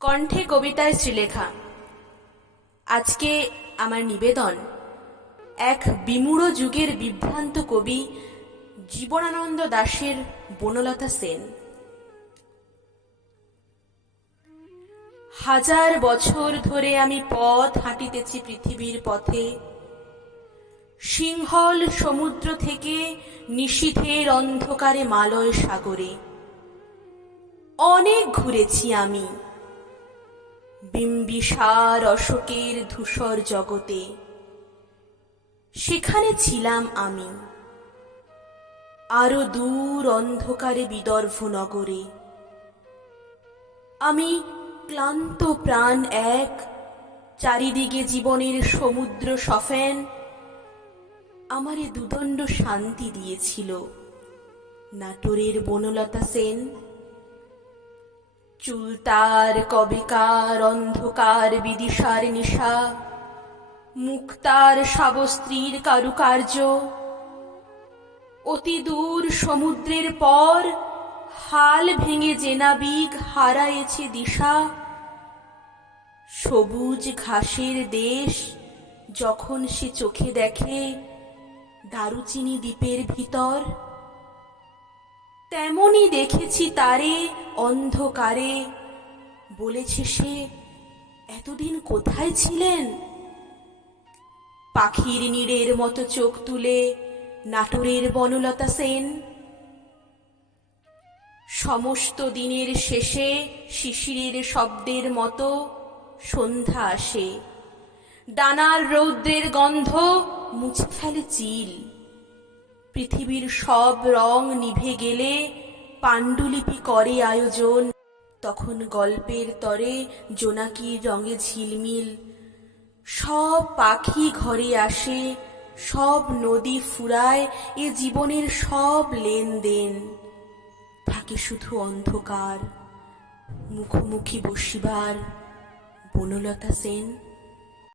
কণ্ঠে কবিতায় শ্রীলেখা। আজকে আমার নিবেদন এক বিমূঢ় যুগের বিভ্রান্ত কবি জীবনানন্দ দাশের বনলতা সেন। হাজার বছর ধরে আমি পথ হাঁটিতেছি পৃথিবীর পথে, সিংহল সমুদ্র থেকে নিশীথের অন্ধকারে মালয় সাগরে। অনেক ঘুরেছি আমি বিম্বিসার অশোকের ধূসর জগতে, সেখানে ছিলাম আমি আরো দূর অন্ধকারে বিদর্ভ নগরে। আমি ক্লান্ত প্রাণ এক, চারিদিকে জীবনের সমুদ্র সফেন আমারে দুদণ্ড শান্তি দিয়েছিল নাটোরের বনলতা সেন। চুলতার কবেকার অন্ধকার বিদিশার নিশা, মুক্তার শাবস্ত্রীর কারুকার্য, অতি দূর সমুদ্রের পর হাল ভেঙে জেনাবিগ হারায়েছে দিশা। সবুজ ঘাসের দেশ যখন সে চোখে দেখে দারুচিনি দ্বীপের ভিতর, তেমনি দেখেছি তারে অন্ধকারে। বলেছে সে, এতদিন কোথায় ছিলেন? পাখির নীড়ের মতো চোখ তুলে নাটোরের বনলতা সেন। সমস্ত দিনের শেষে শিশিরের শব্দের মতো সন্ধ্যা আসে, ডানার রৌদ্রের গন্ধ মুছে ফেলে চিল। পৃথিবীর সব রং নিভে গেলে পাণ্ডুলিপি করে আয়োজন, তখন গল্পের তরে জোনাকির রঙে ঝিলমিল। সব পাখি ঘরে আসে, সব নদী ফুরায়, এ জীবনের সব লেনদেন। থাকে শুধু অন্ধকার, মুখোমুখি বসিবার বনলতা সেন।